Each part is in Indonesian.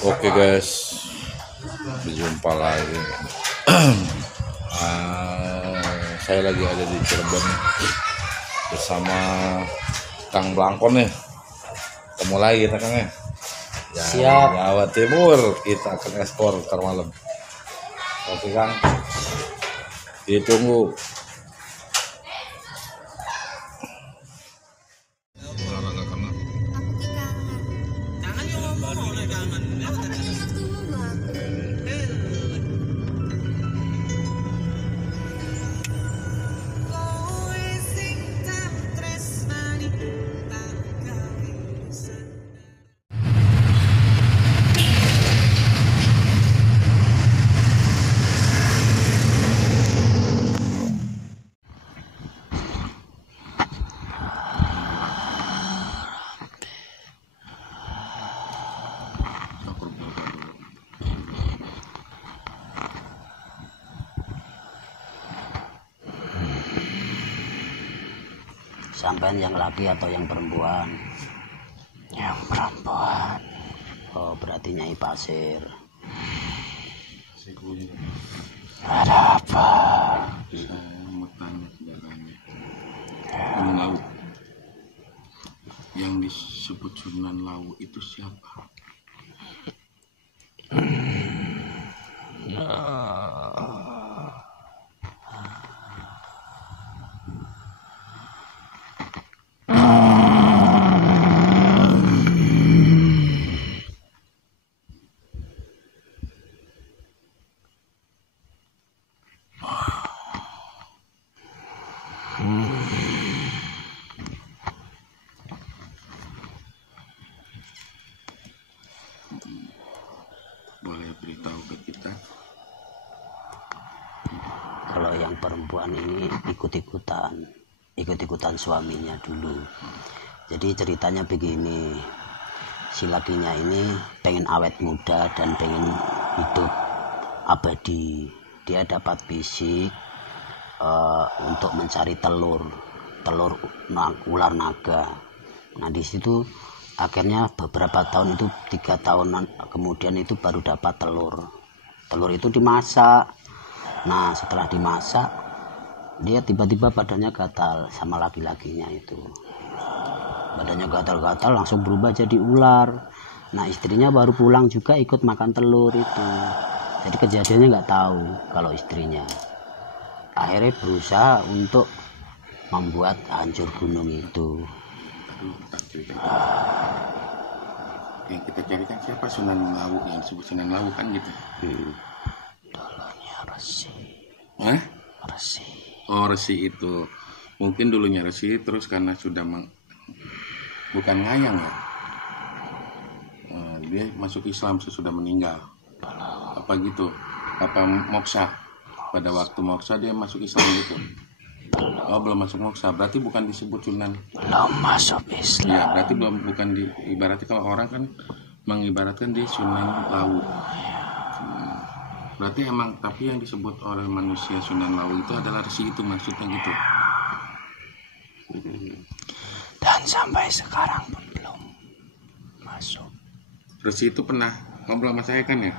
Oke guys, berjumpa lagi. Saya lagi ada di Cirebon bersama Kang Blangkon nih. Ketemu lagi kita Kang ya. Siap. Jawa Timur kita akan ekspor ntar malam. Oke Kang, ditunggu. Sampean yang laki atau yang perempuan? Yang perempuan. Oh, berarti Nyai Pasir. Ada apa? Saya mau tanya saudaranya. Gunung Lawu. Yang disebut Sunan Lawu itu siapa? Boleh beritahu ke kita? Kalau yang perempuan ini ikut-ikutan suaminya dulu. Jadi ceritanya begini, si lakinya ini pengen awet muda dan pengen hidup abadi. Dia dapat fisik untuk mencari telur ular naga. Nah di situ akhirnya beberapa tahun itu 3 tahunan kemudian itu baru dapat telur itu dimasak. Nah setelah dimasak dia tiba-tiba badannya gatal sama laki-lakinya itu, badannya gatal-gatal langsung berubah jadi ular. Nah istrinya baru pulang juga ikut makan telur itu, jadi kejadiannya nggak tahu kalau istrinya. Akhirnya berusaha untuk membuat hancur gunung itu. Aduh, tak cerita. Yang kita carikan siapa Sunan Lawu, yang disebut Sunan Lawu kan gitu. Dulunya Resi. Hah? Resi. Oh, Resi itu. Mungkin dulunya Resi, terus karena sudah bukan ngayang ya. Dia masuk Islam sesudah meninggal. Apa gitu? Apa moksa? Pada waktu moksa dia masuk Islam gitu. Oh, belum masuk moksa, berarti bukan disebut Sunan. Belum masuk Islam. Ya, berarti bukan ibaratnya kalau orang kan mengibaratkan di Sunan Lawu. Berarti emang tapi yang disebut oleh manusia Sunan Lawu itu adalah Resi itu, maksudnya gitu. Dan sampai sekarang pun belum masuk. Resi itu pernah ngobrol sama saya kan ya?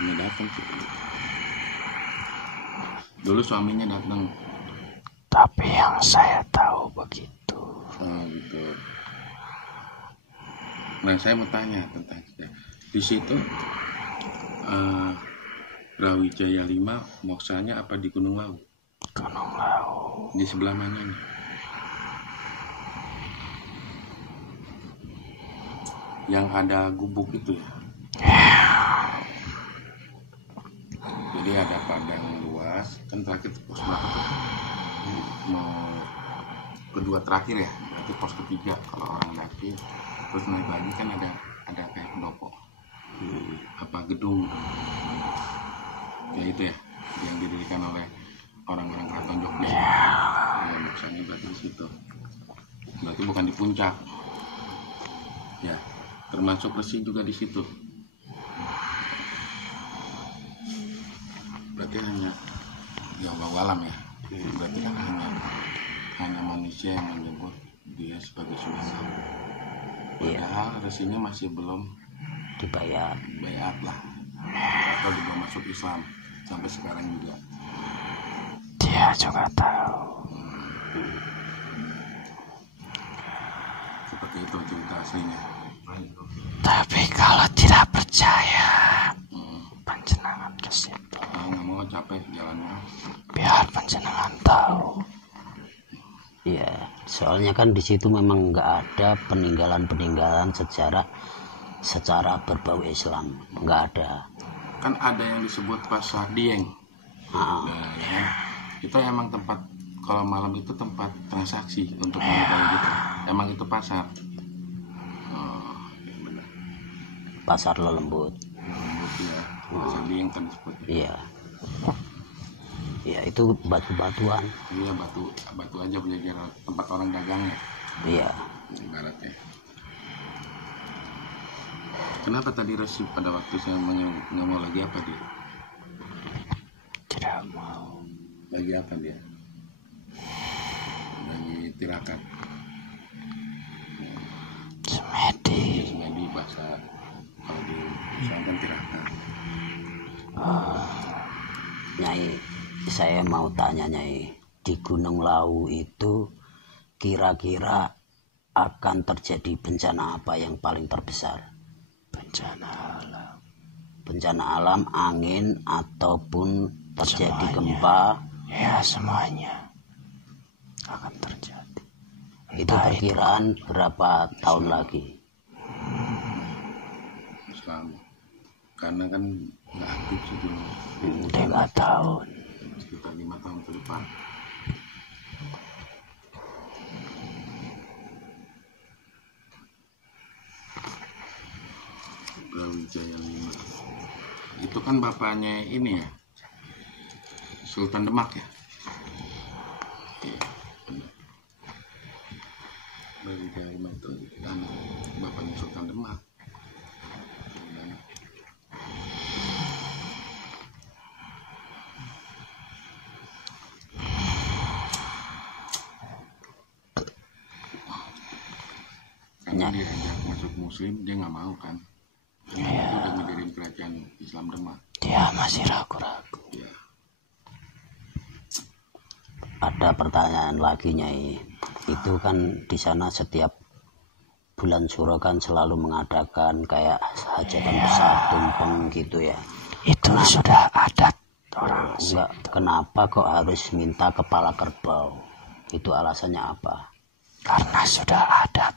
Ini datang sih. Dulu suaminya datang. Tapi yang saya tahu begitu. Oh gitu. Nah saya mau tanya tentang di situ Brawijaya 5 moksanya apa di Gunung Lawu? Gunung Lawu. Di sebelah mana nih? Yang ada gubuk itu ya? Jadi ada padang luas, kan terakhir pos berapa tuh? Mau kedua terakhir ya, berarti pos ketiga kalau orang daki. Terus naik lagi kan ada kayak pendopo, apa gedung, kayak itu ya, yang didirikan oleh orang-orang keraton Jogja. Ya, maksudnya berarti di situ. Berarti bukan di puncak. Ya, termasuk Resi juga di situ. Berarti hanya ya Allah alam ya. Berarti kan hanya manusia yang menyebut dia sebagai Sunan Lawu. Iya. Padahal resinya masih belum dibayar. bayat lah, atau belum masuk Islam sampai sekarang juga. Dia juga tahu. Seperti itu cerita aslinya. Tapi kalau tidak percaya, panjenengan ke situ. Nggak mau, capek jalannya. Biar panjenengan tahu. Iya, soalnya kan di situ memang nggak ada peninggalan sejarah secara berbau Islam, nggak ada. Kan ada yang disebut pasar Dieng. Nah, ya, itu emang tempat, kalau malam itu tempat transaksi untuk kayak gitu. Emang itu pasar. Oh, ya benar. Pasar Lelembut. Lembut ya. Pasar Dieng kan disebutnya. Iya. Ya itu batu-batuan. Iya, batu aja belajar tempat orang dagang ya. Iya. Ibaratnya. Kenapa tadi Resi pada waktu saya nggak mau lagi apa dia? Tidak mau. Lagi apa dia? Lagi tirakat. Semedi. Semedi bahasa kalau di Islam kan tirakat. Nyai, saya mau tanya Nyai, di Gunung Lawu itu kira-kira akan terjadi bencana apa yang paling terbesar? Bencana alam. Bencana alam, angin, ataupun terjadi Semuanya. gempa, Ya, semuanya akan terjadi. itu perkiraan berapa tahun lagi? Islam. Karena kan nggak aktif sih dulu. 5 tahun. Sekitar 5 tahun ke depan. Brawijaya 5 itu kan bapaknya ini ya, Sultan Demak ya. Iya, benar. Brawijaya 5 itu kan bapaknya Sultan Demak. Karena dia ajak masuk Muslim, dia nggak mau kan. Dia udah ngedirin kerajaan Islam Demak. Dia masih ragu-ragu. Ya. Ada pertanyaan lagi Nyai. Itu kan di sana setiap bulan Suro kan selalu mengadakan kayak hajatan besar tumpeng gitu ya. Itu sudah adat orang. Enggak, kenapa kok harus minta kepala kerbau? Itu alasannya apa? Karena sudah adat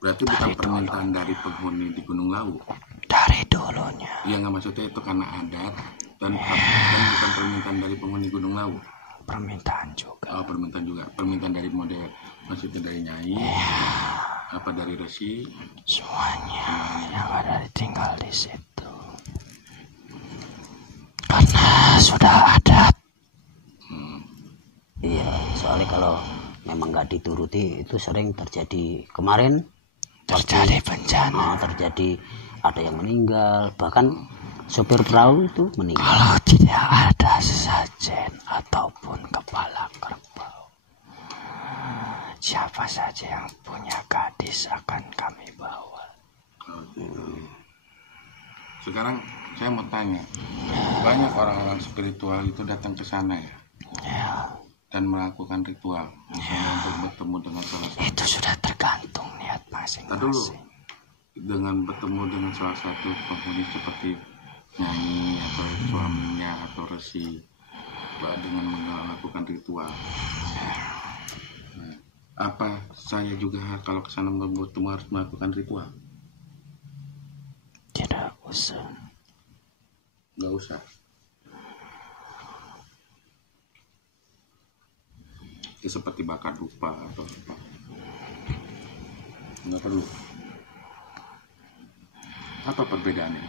Berarti bukan permintaan dari penghuni di Gunung Lawu. dari dulunya. Iya, nggak, maksudnya itu karena adat dan bukan permintaan dari penghuni Gunung Lawu. Permintaan juga. Oh, permintaan juga. Permintaan dari model, maksudnya dari Nyai, apa dari Resi. Semuanya yang ada tinggal di situ. Karena sudah adat. Iya, soalnya kalau memang nggak dituruti itu sering terjadi. Kemarin Terjadi bencana. terjadi ada yang meninggal, bahkan sopir perahu itu meninggal. Kalau tidak ada sesajen ataupun kepala kerbau, siapa saja yang punya gadis akan kami bawa. Oh, gitu. Sekarang saya mau tanya, banyak orang-orang spiritual itu datang ke sana ya, Ya, dan melakukan ritual, misalnya untuk bertemu dengan salah satu. itu sudah tergantung niat Tadi dulu, masing-masing. dengan bertemu dengan salah satu penghuni seperti Nyai atau suaminya atau Resi, dengan melakukan ritual. Nah, apa saya juga kalau ke sana bertemu harus melakukan ritual? Tidak usah. Nggak usah. Ya, seperti bakar dupa atau apa. Nggak perlu. Apa perbedaannya?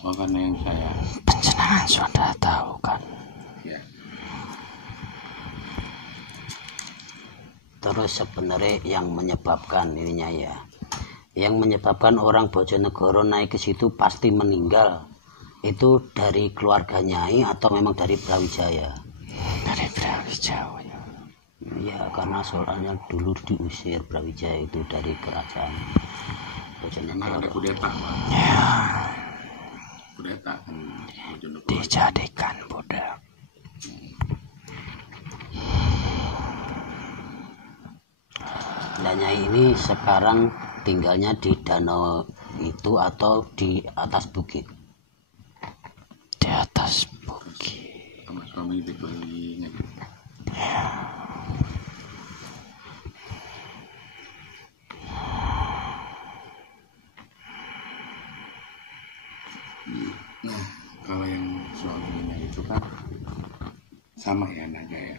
Oh, karena yang saya, Panjenengan sudah tahu kan? ya, Terus sebenarnya yang menyebabkan ininya ya, yang menyebabkan orang Bojonegoro naik ke situ pasti meninggal, itu dari keluarga Nyai atau memang dari Brawijaya? Brawijaya. Ya karena soalnya dulu diusir Brawijaya itu dari kerajaan Karena Bojonegoro. ada kudeta, Pak. Ya, Kudeta kan Bojonegoro. dijadikan budak. Nah, Nyai ini sekarang tinggalnya di danau itu atau di atas bukit? Di atas bukit. Sama suami dikelilingi. Nah, kalau yang suaminya itu kan sama ya naga ya,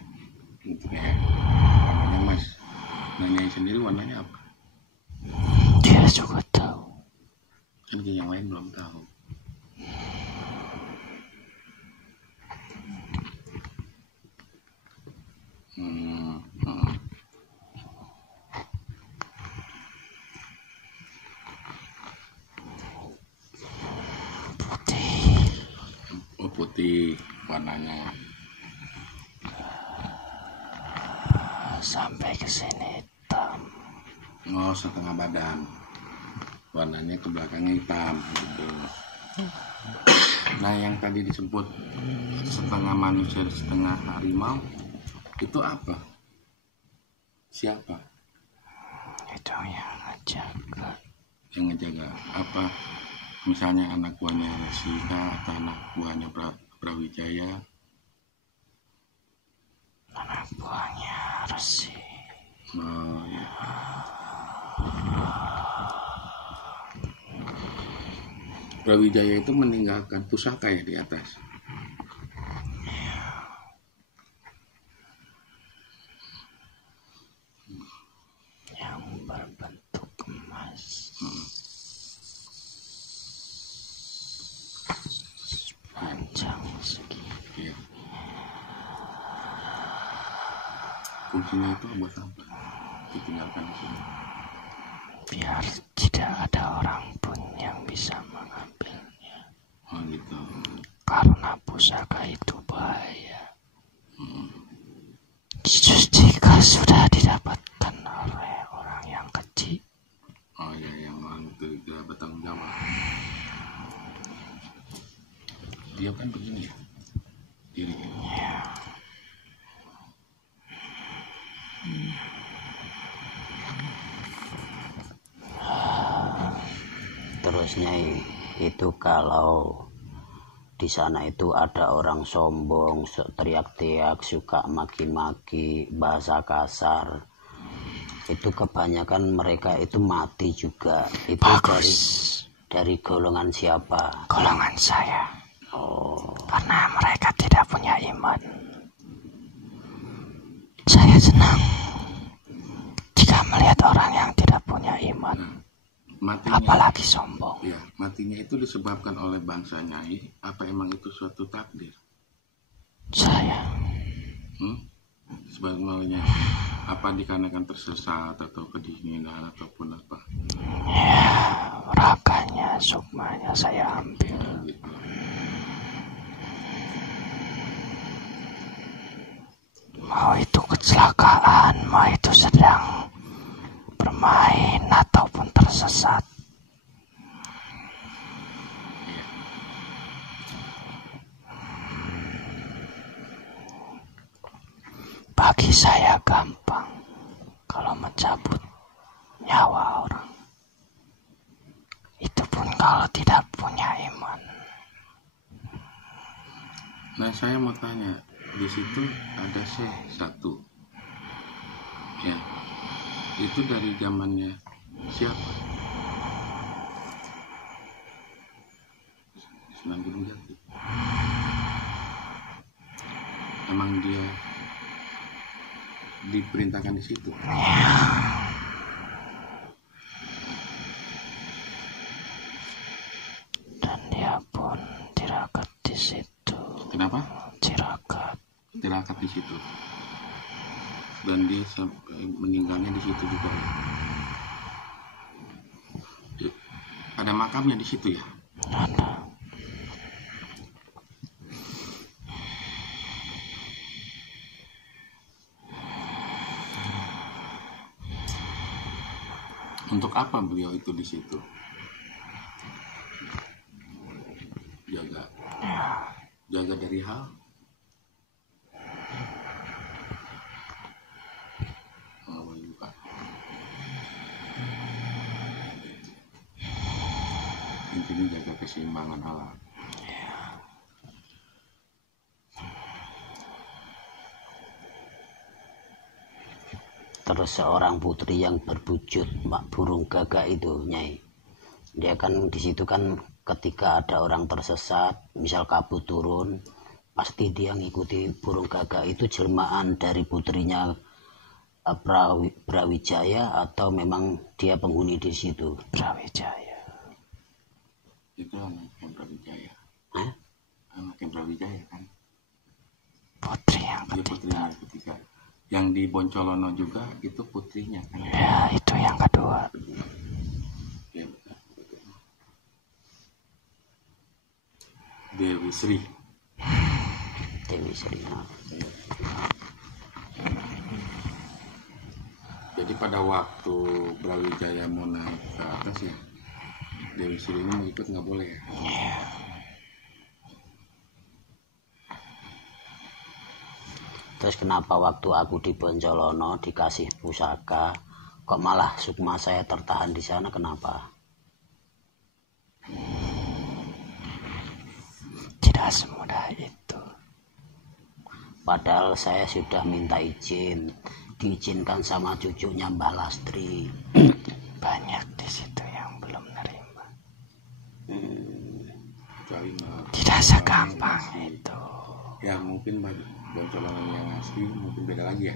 bentuknya ya, warnanya emas. Nanya sendiri warnanya apa? Dia juga tahu. Kan yang lain belum tahu. Hmm, hmm. Putih. Oh, putih warnanya. Sampai ke sini hitam. Oh, setengah badan. Warnanya ke belakangnya hitam gitu. Nah, yang tadi disebut setengah manusia, setengah harimau, itu apa? Siapa Itu yang ngejaga. yang ngejaga? Apa misalnya anak buahnya Sika atau anak buahnya Brawijaya? Anak buahnya Resi. Oh, ya. Brawijaya itu meninggalkan pusaka ya di atas. Yang berbentuk emas. Panjang segini. Ya. Fungsinya itu buat apa? Ditinggalkan di sini. Biar tidak ada orang pun yang bisa mengambilnya. Oh gitu. Karena pusaka itu bahaya. Jika sudah didapatkan oleh orang yang kecil, Oh ya, yang orang itu tidak bertanggung jawab. Dia kan begini ya, dirinya. Terus Nyai, itu kalau di sana itu ada orang sombong, teriak-teriak, suka maki-maki, bahasa kasar. Itu kebanyakan mereka itu mati juga. Itu bagus. dari golongan siapa? Golongan saya. Oh, Karena mereka tidak punya iman. Saya senang jika melihat orang yang tidak punya iman, Matinya, apalagi sombong. ya, matinya itu disebabkan oleh bangsa Nyai. Apa emang itu suatu takdir? Saya Sebenarnya apa dikarenakan tersesat atau kedinginan ataupun apa? raganya, sukmanya saya ambil. Gitu. Mau itu kecelakaan, mau itu sedang bermain ataupun tersesat. Iya. Bagi saya gampang kalau mencabut nyawa orang. Itu pun kalau tidak punya iman. Nah, saya mau tanya, di situ ada Syekh satu, ya, itu dari zamannya siapa? Sunan Gunung Jati. Emang dia diperintahkan di situ? Dan dia pun tirakat di situ. Kenapa? Tirakat. Tirakat di situ. Dan dia sampai meninggalnya di situ juga. Ada makamnya di situ ya? Ada. Untuk apa beliau itu di situ? Jaga dari hal? Bukan. Intinya jaga keseimbangan alam. Terus seorang putri yang berwujud burung gagak itu, Nyai, dia kan di situ kan ketika ada orang tersesat, misal kabut turun, pasti dia ngikuti burung gagak itu. Jelmaan dari putrinya Brawijaya atau memang dia penghuni di situ? Brawijaya. Itu anaknya Brawijaya. Hah? Anaknya Brawijaya kan? Putri yang Dia ketiga. putrinya yang ketiga. Yang di Boncolono juga itu putrinya kan? Ya, itu yang kedua. Ya, betul. Dewi Sri. Dewi Sri. Jadi pada waktu Brawijaya mau naik ke atas ya, Dewi Sri ini mau ikut nggak boleh ya? Terus kenapa waktu aku di Boncolono dikasih pusaka, kok malah sukma saya tertahan di sana, kenapa? Tidak semudah itu. Padahal saya sudah minta izin, diizinkan sama cucunya Mbah Lastri. Banyak di situ yang belum nerima. Kecuali Tidak segampang itu. ya mungkin Boncolono yang asli mungkin beda lagi ya.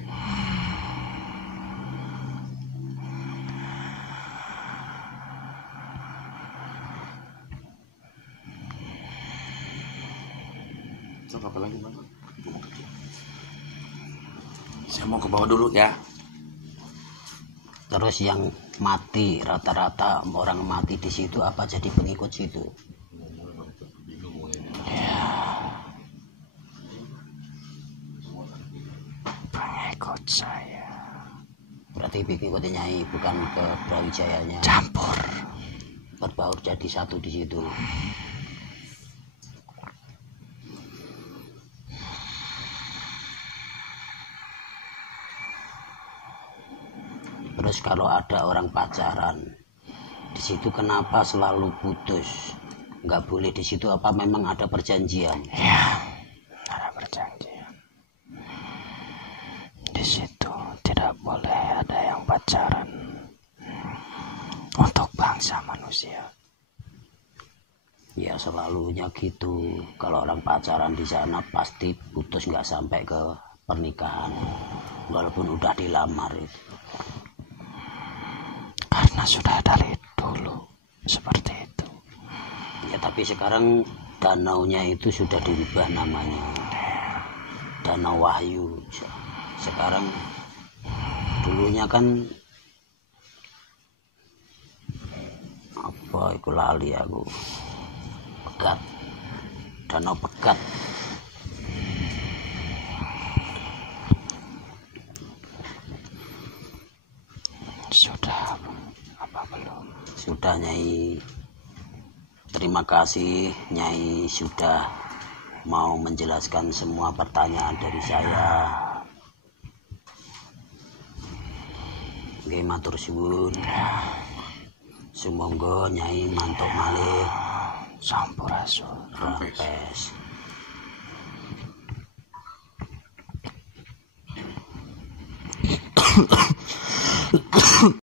So, apa lagi bang? Saya mau ke bawah dulu ya. Terus yang mati rata-rata orang mati di situ apa jadi pengikut situ? Pengikut saya Berarti pengikutnya Nyai bukan ke Brawijayanya. campur. Berbaur jadi satu di situ. Terus kalau ada orang pacaran di situ kenapa selalu putus? Nggak boleh di situ, apa memang ada perjanjian? Ya, ada perjanjian. Di situ tidak boleh ada yang pacaran untuk bangsa manusia. Ya selalunya gitu. Kalau orang pacaran di sana pasti putus, nggak sampai ke pernikahan, walaupun udah dilamar itu. Karena sudah dari dulu seperti itu. Ya tapi sekarang danaunya itu sudah dirubah namanya, Danau Wahyu. Sekarang dulunya kan apa itu lali aku, Pegat, Danau Pegat. Sudah apa belum? Sudah Nyai. Terima kasih Nyai sudah mau menjelaskan semua pertanyaan dari saya. Nggih matur suwun. Sumangga Nyai mantuk malih. Sampurasun. Rampes.